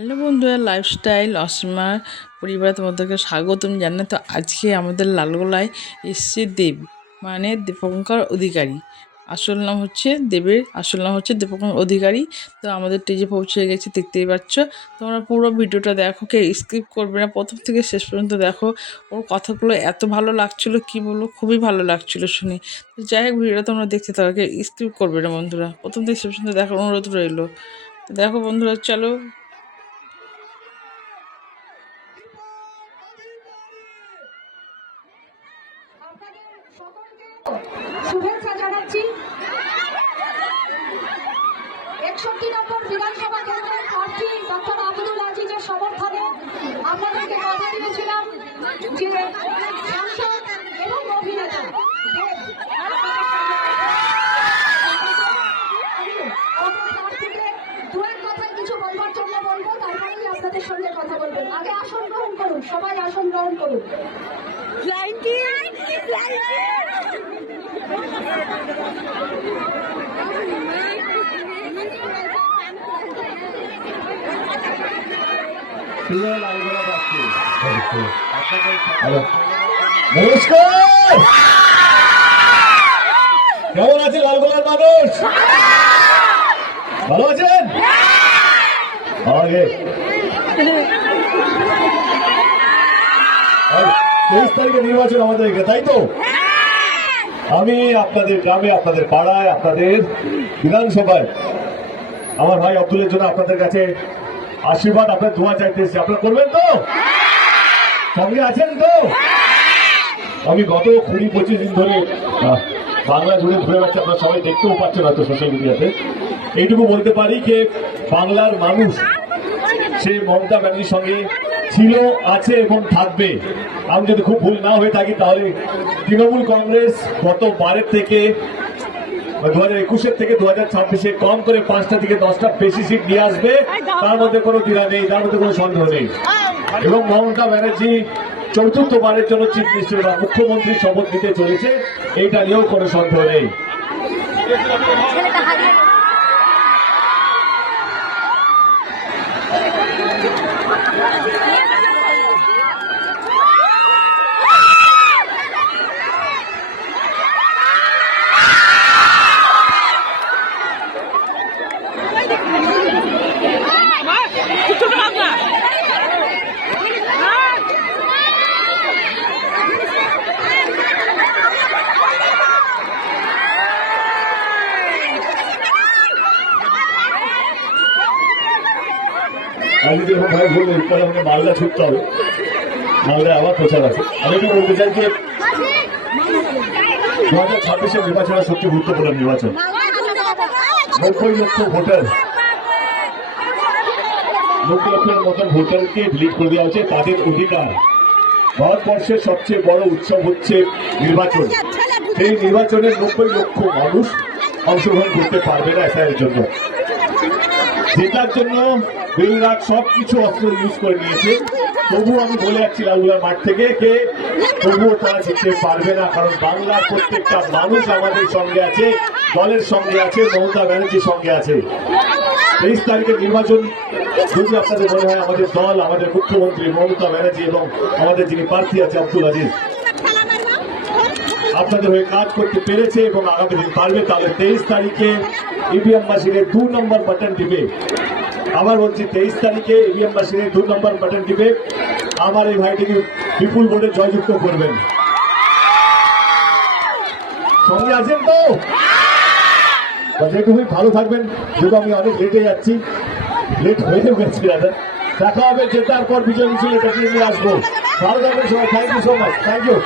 Hello বন্ধুরা, lifestyle অসীমার পরিবারে তোমাদেরকে স্বাগতম জানাই। তো আজকে আমাদের লালগোলায় এসছে দেব, মানে দীপঙ্কর অধিকারী। দেবের আসল নাম হচ্ছে দীপঙ্কর অধিকারী। তো আমাদের স্টেজে পৌঁছে গেছে, দেখতেই পাচ্ছ। তোমরা পুরো ভিডিওটা দেখো, কে স্কিপ করবে না, প্রথম থেকে শেষ পর্যন্ত দেখো। ওর কথাগুলো এত ভালো লাগছিল, কি বলবো, খুবই ভালো লাগছিল শুনে। তো যাই হোক, ভিডিওটা তোমরা দেখতে থাকো, কে স্কিপ করবে না বন্ধুরা, প্রথম থেকে শেষ পর্যন্ত দেখার অনুরোধ রইলো। তো দেখো বন্ধুরা, চলো। শুভেচ্ছা জানাচ্ছি। 61 নম্বর বিধানসভা কেন্দ্রের প্রার্থী ডক্টর আব্দুল আজিজের সমর্থনে আপনাদেরকে কথা দিয়েছিলাম যে সাংসদ এবং অভিনেতা দুয়ের কথায় কিছু বলবার জন্য বলবো, তারপরেই আপনাদের সঙ্গে কথা বলবেন। আগে আসন গ্রহণ করুন, সবাই আসন গ্রহণ করুন। নমস্কার, কেমন আছে লালগোলার মানুষ? ভালো আছেন? আগে 23 তারিখে নির্বাচন আমাদের এখানে, তাই তো? আমি আপনাদের গ্রামে, আপনাদের পাড়ায়, আপনাদের বিধানসভায় আমার ভাই আব্দুলের জন্য আপনাদের কাছে আশীর্বাদ, আপনার দোয়া চাইতে এসেছি। আপনারা করবেন তো? সঙ্গে আছেন তো? আমি গত 20-25 দিন ধরে বাংলা জুড়ে ঘুরে বেড়াচ্ছি, আপনারা সবাই দেখতেও পাচ্ছেন হয়তো সোশ্যাল মিডিয়াতে। এইটুকু বলতে পারি যে বাংলার মানুষ সে মমতা ব্যানার্জির সঙ্গে ছিল, আছে এবং থাকবে। আমি যদি খুব ভুল না হয়ে থাকি তাহলে তৃণমূল কংগ্রেস গত 12 থেকে 2021 থেকে 2026 কম করে 5টা থেকে 10টা বেশি সিট নিয়ে আসবে, তার মধ্যে কোনো দ্বিধা নেই, তার মধ্যে কোনো সন্দেহ নেই। এবং মমতা ব্যানার্জি চতুর্থবারের জন্য চিফ মিনিস্টার বা মুখ্যমন্ত্রীর শপথ নিতে চলেছে, এইটা নিয়েও কোনো সন্দেহ নেই। আমি যদি এখন ভাই বললেন তাহলে আমাকে মালদা ছুটতে হবে, মালদায় আবার প্রচার আছে। আমি তো বলতে চাই যে 2026 নির্বাচন সবচেয়ে গুরুত্বপূর্ণ নির্বাচন। 90 লক্ষ ভোটার, 90 লক্ষের মতন ভোটারকে ডিলিট করে দেওয়া হচ্ছে, তাদের অধিকার। ভারতবর্ষের সবচেয়ে বড় উৎসব হচ্ছে নির্বাচন। সেই নির্বাচনের 90 লক্ষ মানুষ অংশগ্রহণ করতে পারবে না এসআইয়ের জন্য। জেতার জন্য বেলরাত সবকিছু অস্ত্র ইউজ করে নিয়েছে। তবুও আমি বলে যাচ্ছি লালগোলার মাঠ থেকে কে তবুও তারা জিততে পারবে না, কারণ বাংলার প্রত্যেকটা মানুষ আমাদের সঙ্গে আছে, দলের সঙ্গে আছে, মমতা ব্যানার্জির সঙ্গে আছে। 23 তারিখের নির্বাচন যদি আপনাদের মনে হয় আমাদের দল, আমাদের মুখ্যমন্ত্রী মমতা ব্যানার্জি এবং আমাদের যিনি প্রার্থী আছে আব্দুল আজিজ আপনাদের হয়ে কাজ করতে পেরেছে এবং আগামী দিন পারবে, তাহলে 23 তারিখে ইভিএম মেশিনের 2 নম্বর বাটন টিপে, আবার বলছি 23 তারিখে ইভিএম মেশিনের 2 নম্বর বাটন টিপে আমার এই ভাইটিকে বিপুল ভোটে জয়যুক্ত করবেন। সঙ্গে আছেন তো? যেটুকুই ভালো থাকবেন, যেহেতু আমি অনেক লেটে যাচ্ছি, লেট হয়ে গেছি দাদা। দেখা হবে জেতার পর বিজয় মিছিল, এটা নিয়ে আসবো। ভালো থাকবেন সবাই, thank you so much, thank you.